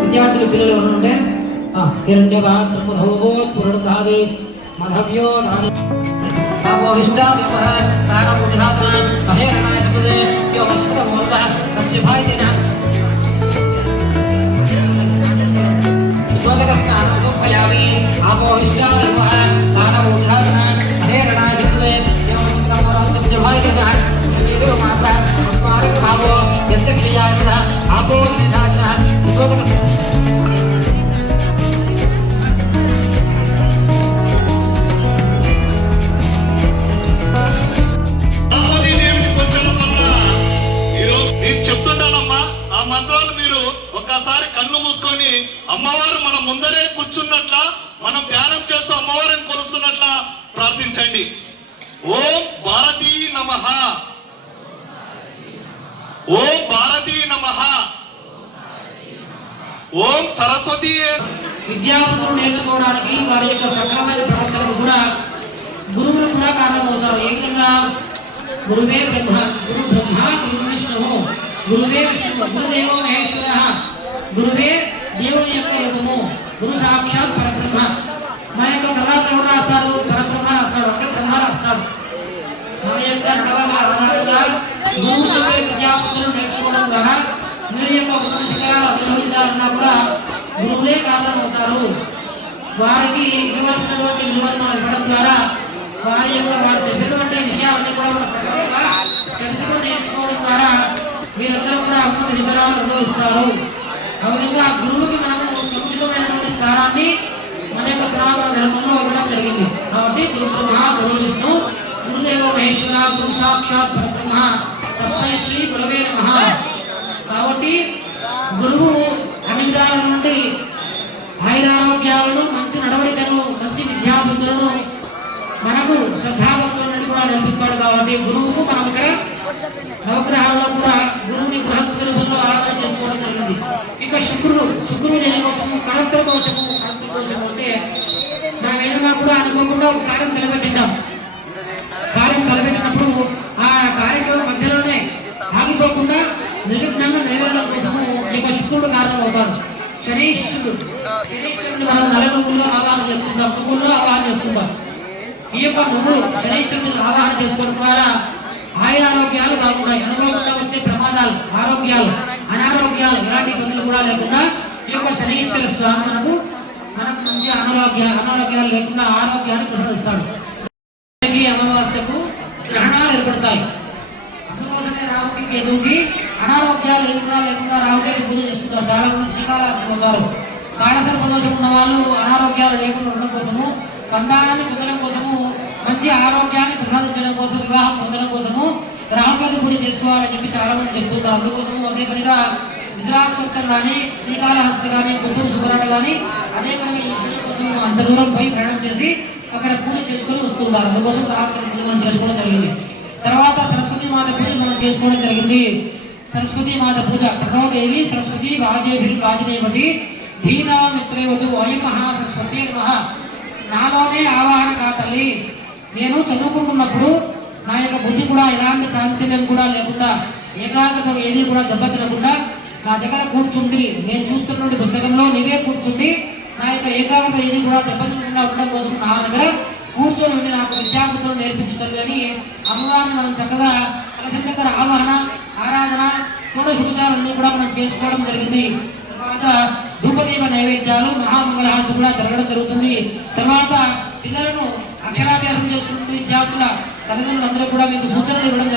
విద్యార్థులు పిల్లలు ఎవరు ఉంటే హిరణ్యవాద్రముధోత్పురుడాది మధవ్యో ఆపోహిష్టామిపర తారముజాత సహేరణాయ సుదే యో మస్కమోరద తస్య భాయితిన శుద్ధోదకస్నానం సోపయామి ఆపోహిష్టామిపర తారముజాత సహేరణాయ సుదే యో మస్కమోరద తస్య భాయితిన ఏదో మాత్ర స్మారక భావో యస్య క్రియాయ ఆపోహిష్టాత శుద్ధోదకస్నానం మంత్రాలు మీరు ఒక్కసారి కన్ను మూసుకొని అమ్మవారు మన ముందరే కూర్చున్నట్ల మనం ధ్యానం చేస్తూ అమ్మవారిని కొలుస్తున్నట్ల ప్రార్థించండి. ఓం భారతీ నమః, ఓం భారతీ నమః, ఓం సరస్వతి. విద్యార్థులు నేర్చుకోవడానికి వారి యొక్క సక్రమైన ప్రవర్తనకు కూడా గురువులు కూడా కారణమవుతారు. ఏ విధంగా? గురువే బ్రహ్మ, గురు బ్రహ్మ, గురు విష్ణువు, గురువే గురుదేవో మహేశ్వర, గురువే దేవుని యొక్క రూపము, గురు సాక్షాత్ పరబ్రహ్మ. మన యొక్క తర్వాత ఎవరు రాస్తారు? పరబ్రహ్మ రాస్తాడు, అంటే బ్రహ్మ రాస్తాడు. మన యొక్క ఆధారంగా గురువు చెప్పే విద్యార్థులు నేర్చుకోవడం ద్వారా మీరు యొక్క ఉన్నత శిఖరాలు అధిరోహించాలన్నా కూడా గురువులే కారణం అవుతారు. వారికి ఇవ్వాల్సినటువంటి విలువను మనం ఇవ్వడం ద్వారా వారి యొక్క వారు చెప్పినటువంటి విషయాలన్నీ కూడా తెలుసుకొని నేర్చుకోవడం ద్వారా వీరందరూ కూడా ఉన్నత శిఖరాలు అనుభవిస్తారు. ఆ విధంగా గురువుకి మనము సముచితమైనటువంటి స్థానాన్ని మన యొక్క సనాతన ధర్మంలో ఇవ్వడం జరిగింది. కాబట్టి గురు బ్రహ్మ, గురు విష్ణు, గురుదేవో మహేశ్వర, గురు సాక్షాత్ పరబ్రహ్మ, తస్మై శ్రీ గురవే నమః. కాబట్టి గురువు అన్ని విధాల నుండి ఆయురారోగ్యాలను, మంచి నడవడికను, మంచి విద్యాబుద్ధులను మనకు శ్రద్ధాభక్తుల నుండి కూడా నేర్పిస్తాడు. కాబట్టి గురువుకు మనం ఇక్కడ నవగ్రహాల్లో కూడా గురువుని బృహస్పతి ఆరాధన చేసుకోవడం జరిగింది. ఇంకా శుక్రుడు దేనికోసము? కళత్ర దోషము. కళత్ర దోషం అంటే మనం ఏదైనా కూడా అనుకోకుండా ఒక కార్యం తలపెట్టింటాం. కార్యం తలపెట్టినప్పుడు ఆ కార్యక్రమం మధ్యలోనే ఆగిపోకుండా నిర్విఘ్నంగా నెరవేరడం కోసము ఇక శుక్రుడు కారణం అవుతాడు. శనీశ్వరుడు మనం నల్ల నువ్వుల్లో అవగాహన చేసుకుంటాం, నువ్వుల్లో అవగాహన చేసుకుంటాం. ఈ యొక్క నువ్వులు శనీశ్వరుడు అవగాహన చేసుకోవడం ద్వారా ఆయురారోగ్యాలు బాగుంటాయి. అనుకోకుండా వచ్చే ప్రమాదాలు, ఆరోగ్యాలు, అనారోగ్యాలు, ఎలాంటి ఇబ్బందులు కూడా లేకుండా ఈ యొక్క శనీశ్వర స్వామి మనకు మంచి అనారోగ్యాలు లేకుండా ఆరోగ్యాన్ని ప్రసాదిస్తాడు. అమావాస్యకు గ్రహణాలు ఏర్పడతాయి. అందుకోసమే రాముడికి కేతువుకి అనారోగ్యాలు లేకుండా రాముడికి పూజ చేసుకుంటారు. చాలా మంది శ్రీకాళహస్తి పోతారు. కాళసర్ప దోషం ఉన్న వాళ్ళు అనారోగ్యాలు లేకుండా ఉండడం కోసము, సంతానాన్ని పొందడం కోసము, మంచి ఆరోగ్యాన్ని ప్రసాదించడం కోసం, వివాహం పొందడం కోసము రాహుకేతు పూజ చేసుకోవాలని చెప్పి చాలా మంది చెప్తుంటారు. అందుకోసం అదే పనిగా విద్రాస్పత్తం కానీ శ్రీకాళహస్తి కానీ కొత్తూరు శుభరాట కానీ అదే పనిగా ఈ పూజ కోసం అంత దూరం పోయి ప్రయాణం చేసి అక్కడ పూజ చేసుకొని వస్తుంటారు. అందుకోసం రాత్రి పూజ మనం చేసుకోవడం జరిగింది. తర్వాత సరస్వతి మాత పూజ మనం చేసుకోవడం జరిగింది. సరస్వతి మాత పూజ ప్రణోదేవి సరస్వతి వాజేవతి ధీనా మిత్రేవతు అయం మహా సరస్వతి మహా నాలోనే ఆవాహన కా తల్లి. నేను చదువుకుంటున్నప్పుడు నా యొక్క బుద్ధి కూడా ఎలాంటి చాంచల్యం కూడా లేకుండా ఏకాగ్రత ఏది కూడా దెబ్బతినకుండా నా దగ్గర కూర్చుండి నేను చూస్తున్న పుస్తకంలో నీవే కూర్చుండి నా యొక్క ఏకాగ్రత ఏది కూడా దెబ్బతినకుండా ఉండడం కోసం నా దగ్గర కూర్చొని ఉండి నాకు విద్యాబుద్ధులు నేర్పించుతుంది అని అమ్మవారిని మనం చక్కగా కలశం దగ్గర ఆవాహన ఆరాధన షోడశోపచారాలన్నీ కూడా మనం చేసుకోవడం జరిగింది. తర్వాత ధూపదీప నైవేద్యాలు మహామంగళహారతి కూడా జరగడం జరుగుతుంది. తర్వాత పిల్లలను అక్షరాభ్యాసం చేస్తున్న విద్యార్థుల తల్లిదండ్రులందరూ కూడా మీకు సూచనలు ఇవ్వడం